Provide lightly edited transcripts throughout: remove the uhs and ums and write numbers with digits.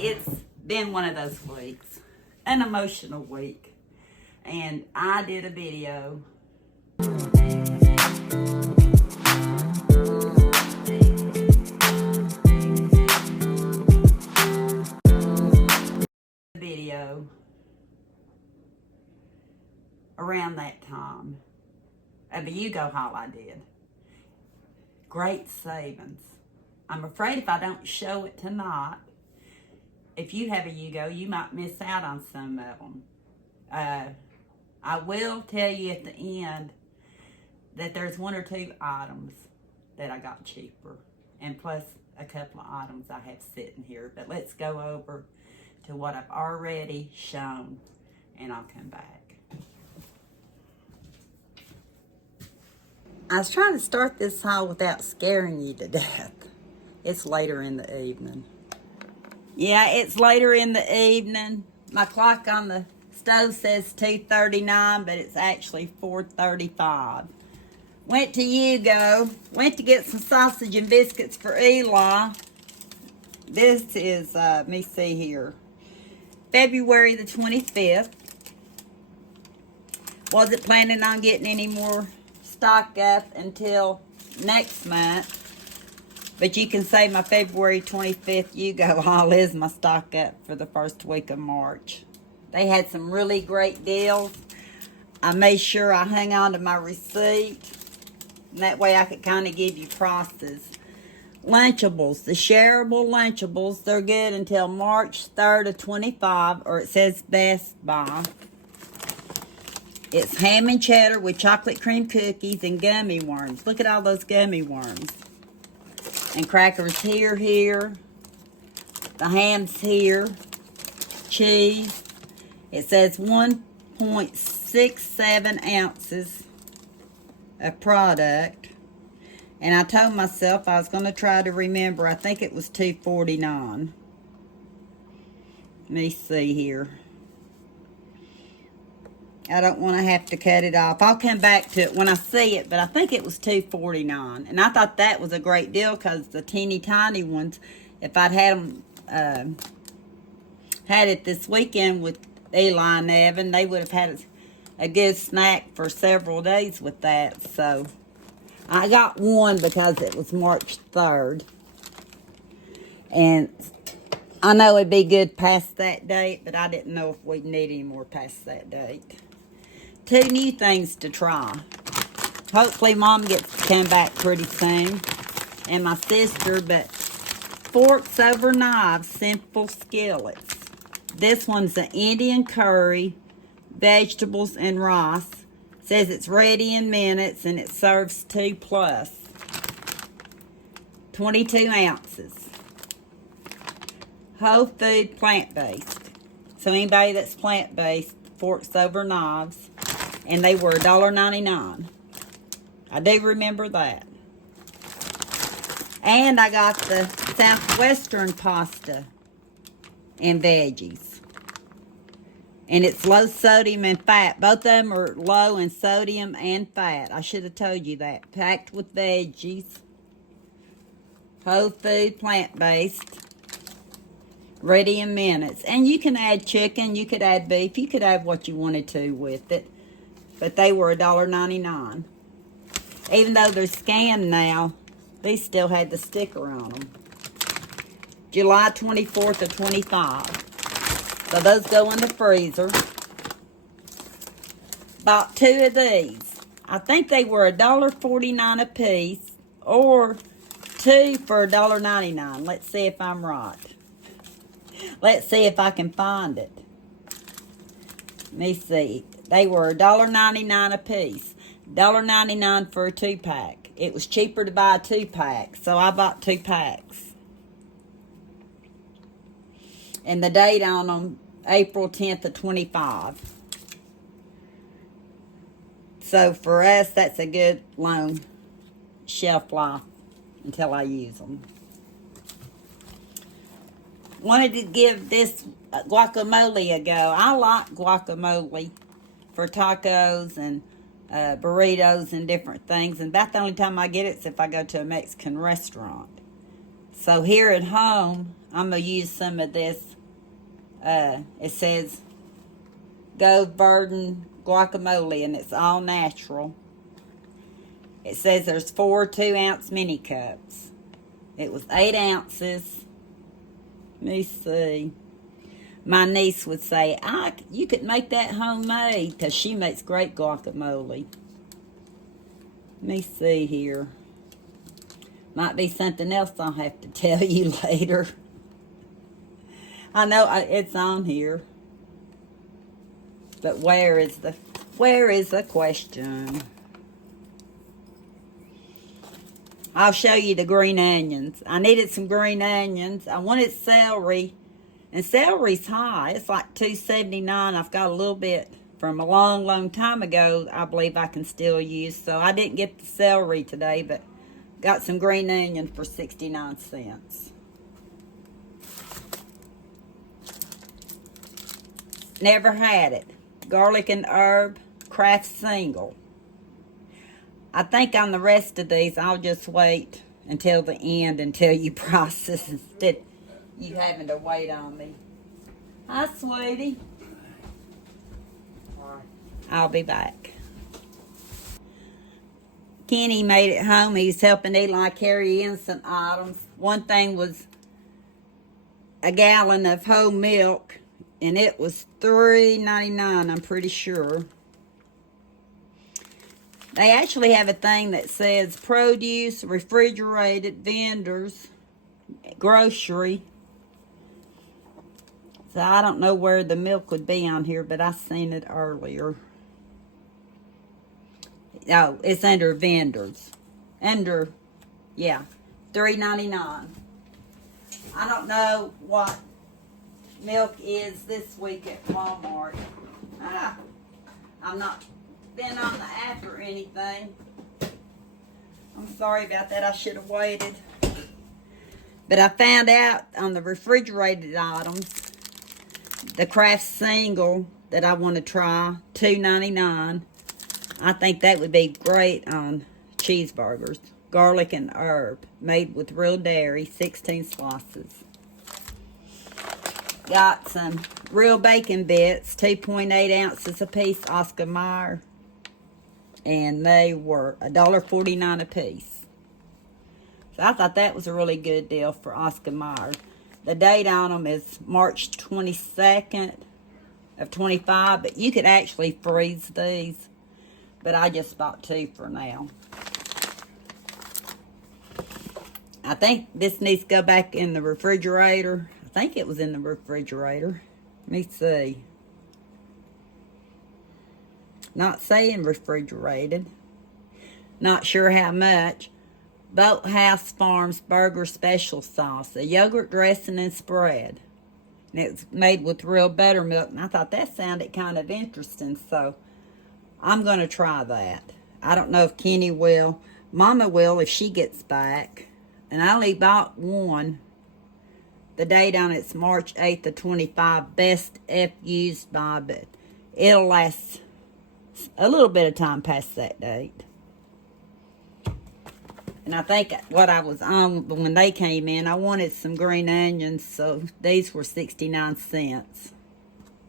It's been one of those weeks, an emotional week, and I did a video around that time of a UGO haul I did. Great savings. I'm afraid if I don't show it tonight, if you have a UGO, you might miss out on some of them. I will tell you at the end that there's one or two items that I got cheaper, and plus a couple of items I have sitting here. But let's go over to what I've already shown, and I'll come back. I was trying to start this haul without scaring you to death. It's later in the evening. Yeah, it's later in the evening. My clock on the stove says 2:39, but it's actually 4:35. Went to UGO. Went to get some sausage and biscuits for Eli. This is, let me see here, February the 25th. Wasn't planning on getting any more stock up until next month. But you can say my February 25th UGO haul is my stock up for the first week of March. They had some really great deals. I made sure I hung on to my receipt. And that way I could kind of give you prices. Lunchables, the shareable Lunchables, they're good until March 3rd of 25, or it says Best Buy. It's ham and cheddar with chocolate cream cookies and gummy worms. Look at all those gummy worms. And crackers here. The ham's here. Cheese. It says 1.67 ounces of product. And I told myself I was going to try to remember. I think it was $2.49. Let me see here. I don't want to have to cut it off. I'll come back to it when I see it, but I think it was $2.49. And I thought that was a great deal because the teeny tiny ones, if I'd had them, had it this weekend with Eli and Evan, they would have had a good snack for several days with that. So I got one because it was March 3rd. And I know it'd be good past that date, but I didn't know if we'd need any more past that date. 2 new things to try. Hopefully Mom gets to come back pretty soon, and my sister, but forks over knives, simple skillets. This one's an Indian curry, vegetables, and rice. Says it's ready in minutes, and it serves 2+. 22 ounces. Whole food, plant-based. So anybody that's plant-based, forks over knives. And they were $1.99. I do remember that. And I got the Southwestern pasta and veggies. And it's low sodium and fat. Both of them are low in sodium and fat. I should have told you that. Packed with veggies. Whole food, plant-based. Ready in minutes. And you can add chicken. You could add beef. You could add what you wanted to with it. But they were $1.99. Even though they're scanned now, these still had the sticker on them. July 24th of 25. So those go in the freezer. Bought 2 of these. I think they were $1.49 a piece, or 2 for $1.99. Let's see if I'm right. Let's see if I can find it. Let me see. They were $1.99 a piece. $1.99 for a 2-pack. It was cheaper to buy a 2-pack, so I bought 2 packs. And the date on them, April 10th of 25. So for us, that's a good long shelf life until I use them. Wanted to give this guacamole a go. I like guacamole for tacos and burritos and different things. And about the only time I get it is if I go to a Mexican restaurant. So here at home, I'm going to use some of this. It says Go Verdant guacamole, and it's all natural. It says there's 4 2-ounce mini cups. It was 8 ounces. Let me see. My niece would say, you could make that homemade, because she makes great guacamole. Let me see here. Might be something else I'll have to tell you later. I know it's on here. But where is the question? I'll show you the green onions. I needed some green onions. I wanted celery. And celery's high. It's like $2.79. I've got a little bit from a long, long time ago I believe I can still use. So I didn't get the celery today, but got some green onions for 69 cents. Never had it. Garlic and herb, Kraft single. I think on the rest of these, I'll just wait until the end until you process instead of you having to wait on me. Hi, sweetie. I'll be back. Kenny made it home. He was helping Eli carry in some items. One thing was a gallon of whole milk, and it was $3.99, I'm pretty sure. They actually have a thing that says produce, refrigerated, vendors, grocery. So I don't know where the milk would be on here, but I seen it earlier. Oh, it's under vendors. Yeah, $3.99. I don't know what milk is this week at Walmart. I'm not been on the app or anything. I'm sorry about that. I should have waited. But I found out on the refrigerated items, the Kraft single that I want to try, $2.99. I think that would be great on cheeseburgers. Garlic and herb, made with real dairy, 16 slices. Got some real bacon bits, 2.8 ounces a piece, Oscar Mayer. And they were $1.49 a piece. So I thought that was a really good deal for Oscar Mayer. The date on them is March 22nd of 25, but you could actually freeze these. But I just bought 2 for now. I think this needs to go back in the refrigerator. I think it was in the refrigerator. Let me see. Not saying refrigerated. Not sure how much. Boathouse Farms Burger Special Sauce. A yogurt dressing and spread. And it's made with real buttermilk. And I thought that sounded kind of interesting. So I'm going to try that. I don't know if Kenny will. Mama will if she gets back. And I only bought one. The date on it's March 8th of 25. Best F used by, but it'll last a little bit of time past that date. And I think what I was on when they came in, I wanted some green onions, so these were 69 cents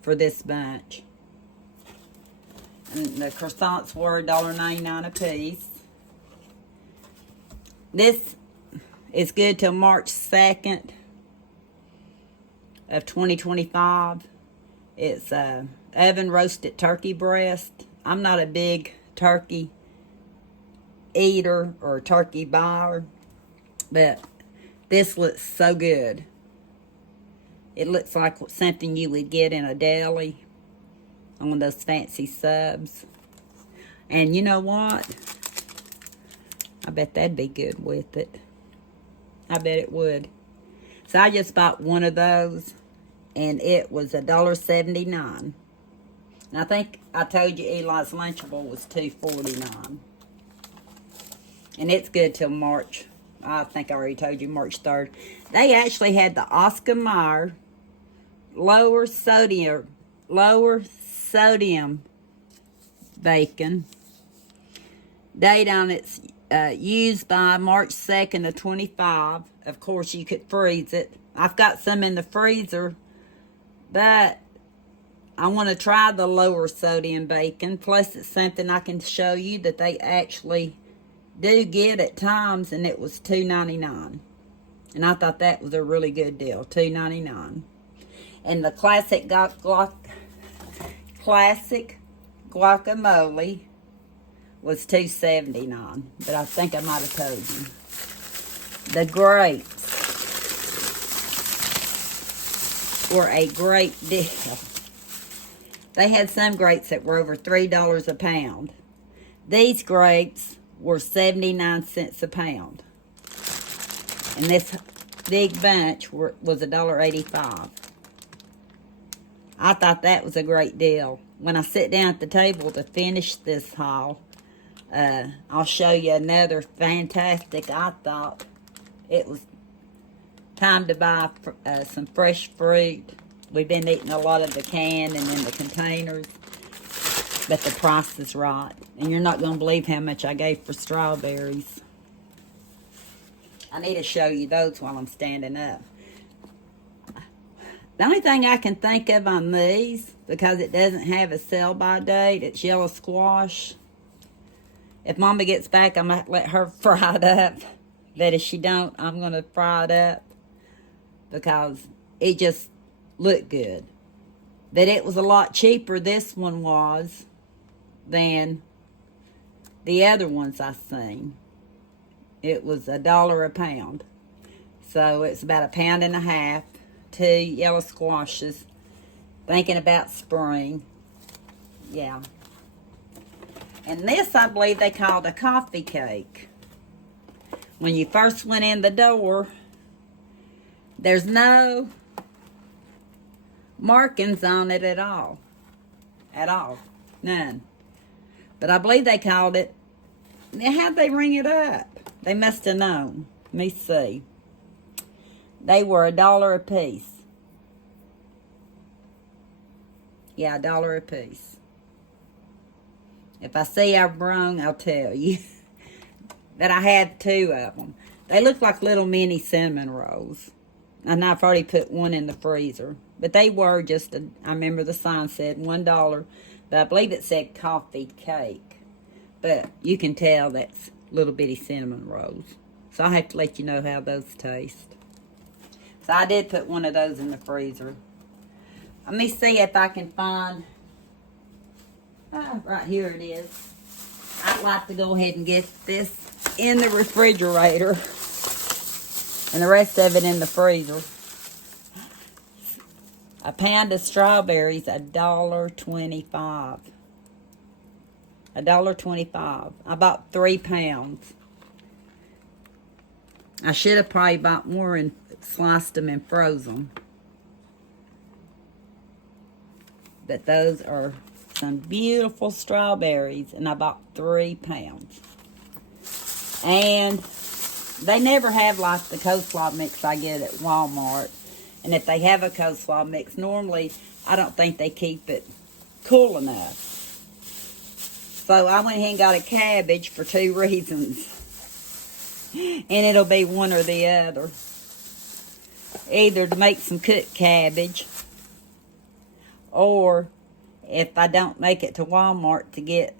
for this bunch. And the croissants were $1.99 a piece. This is good till March 2nd of 2025. It's oven roasted turkey breast. I'm not a big turkey eater or turkey buyer, but this looks so good. It looks like something you would get in a deli on one of those fancy subs. And you know what? I bet that'd be good with it. I bet it would. So I just bought one of those, and it was $1.79. And I think I told you Eli's Lunchable was $2.49. And it's good till March. I think I already told you March 3rd. They actually had the Oscar Mayer lower sodium bacon. Date on it's used by March 2nd of 25. Of course, you could freeze it. I've got some in the freezer, but I want to try the lower sodium bacon. Plus, it's something I can show you that they actually do get at times, and it was $2.99. And I thought that was a really good deal, $2.99. And the classic guacamole was $2.79. But I think I might have told you. The grapes were a great deal. They had some grapes that were over $3 a pound. These grapes were 79 cents a pound. And this big bunch was $1.85. I thought that was a great deal. When I sit down at the table to finish this haul, I'll show you another fantastic. I thought it was time to buy some fresh fruit. We've been eating a lot of the can and in the containers, but the price is right. And you're not going to believe how much I gave for strawberries. I need to show you those while I'm standing up. The only thing I can think of on these, because it doesn't have a sell-by date, it's yellow squash. If Mama gets back, I might let her fry it up. But if she don't, I'm going to fry it up because it just looked good. But it was a lot cheaper, this one was, than the other ones I seen. It was $1 a pound. So it's about 1.5 pounds, 2 yellow squashes. Thinking about spring. Yeah. And this, I believe they called a coffee cake. When you first went in the door, there's no markings on it at all. At all. None. But I believe they called it. How'd they ring it up? They must have known. Let me see. They were $1 a piece. Yeah, $1 a piece. If I see I'm wrong, I'll tell you. But I had 2 of them. They look like little mini cinnamon rolls. And I've already put one in the freezer. But they were just, I remember the sign said $1. But I believe it said coffee cake. But you can tell that's little bitty cinnamon rolls. So I'll have to let you know how those taste. So I did put one of those in the freezer. Let me see if I can find, right here it is. I'd like to go ahead and get this in the refrigerator and the rest of it in the freezer. A pound of strawberries, $1.25. $1.25. I bought 3 pounds. I should have probably bought more and sliced them and froze them. But those are some beautiful strawberries, and I bought 3 pounds. And they never have like the coleslaw mix I get at Walmart. And if they have a coleslaw mix, normally I don't think they keep it cool enough. So I went ahead and got a cabbage for 2 reasons. And it'll be one or the other. Either to make some cooked cabbage, or if I don't make it to Walmart to get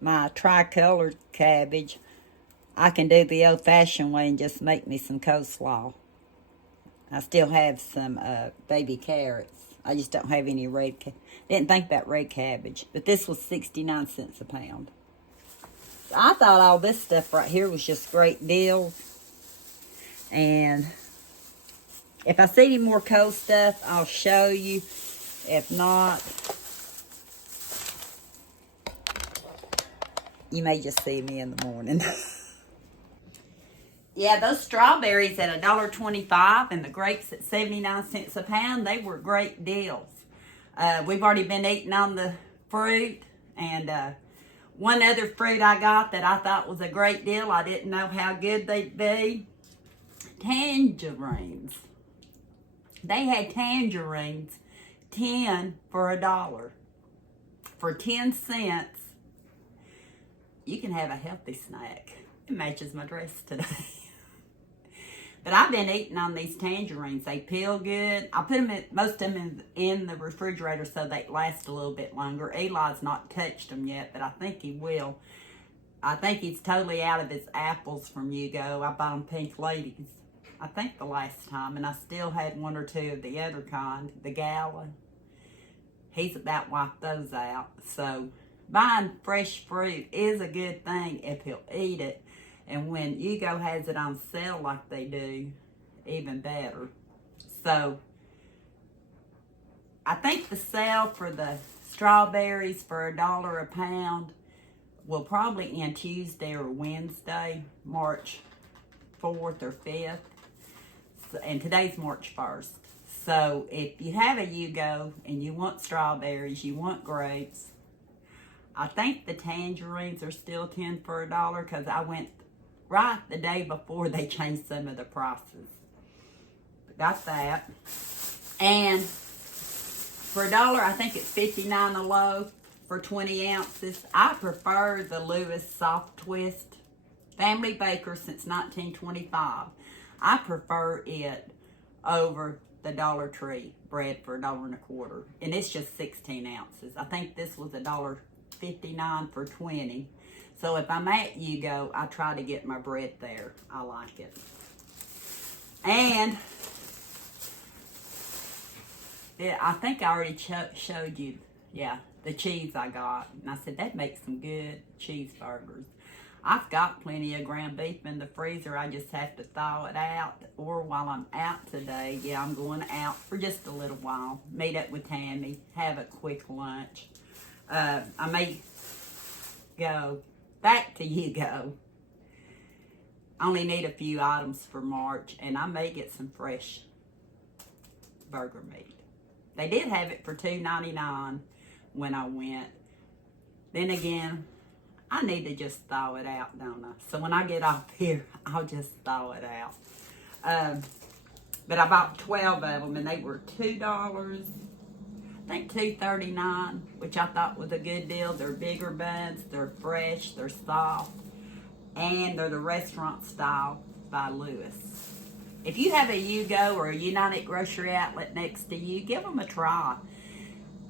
my tricolored cabbage, I can do the old-fashioned way and just make me some coleslaw. I still have some baby carrots. I just don't have any red cabbage. Didn't think about red cabbage. But this was 69 cents a pound. So I thought all this stuff right here was just great deals. And if I see any more cold stuff, I'll show you. If not, you may just see me in the morning. Yeah, those strawberries at $1.25 and the grapes at 79 cents a pound, they were great deals. We've already been eating on the fruit. And one other fruit I got that I thought was a great deal, I didn't know how good they'd be. Tangerines. They had tangerines, 10 for $1. For 10 cents, you can have a healthy snack. It matches my dress today. But I've been eating on these tangerines. They peel good. I put them most of them in the refrigerator so they last a little bit longer. Eli's not touched them yet, but I think he will. I think he's totally out of his apples from UGO. I bought him Pink Ladies, I think the last time, and I still had one or two of the other kind, the Gala. He's about wiped those out. So buying fresh fruit is a good thing if he'll eat it. And when UGO has it on sale like they do, even better. So, I think the sale for the strawberries for $1 a pound will probably end Tuesday or Wednesday, March 4th or 5th. And today's March 1st. So, if you have a UGO and you want strawberries, you want grapes, I think the tangerines are still 10 for $1 because I went right the day before they changed some of the prices. Got that. And for $1, I think it's 59 a loaf for 20 ounces. I prefer the Lewis Soft Twist. Family baker since 1925. I prefer it over the Dollar Tree bread for $1.25. And it's just 16 ounces. I think this was $1.59 for 20. So if I'm at UGO, I try to get my bread there. I like it. And yeah, I think I already showed you, the cheese I got. And I said, that makes some good cheeseburgers. I've got plenty of ground beef in the freezer. I just have to thaw it out. Or while I'm out today, I'm going out for just a little while. Meet up with Tammy, have a quick lunch. I may go back to UGO. Only need a few items for March, and I may get some fresh burger meat. They did have it for $2.99 when I went. Then again, I need to just thaw it out, don't I? So when I get off here, I'll just thaw it out. But I bought 12 of them, and they were $2. I think $2.39, which I thought was a good deal. They're bigger buns, they're fresh, they're soft, and they're the restaurant style by Lewis. If you have a UGO or a United Grocery Outlet next to you, give them a try.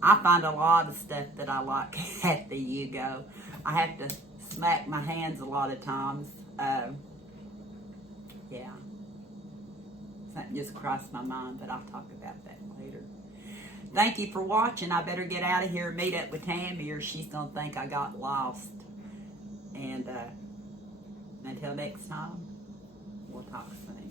I find a lot of stuff that I like at the UGO. I have to smack my hands a lot of times. Something just crossed my mind, but I'll talk about that later. Thank you for watching. I better get out of here and meet up with Tammy or she's going to think I got lost. And until next time, we'll talk soon.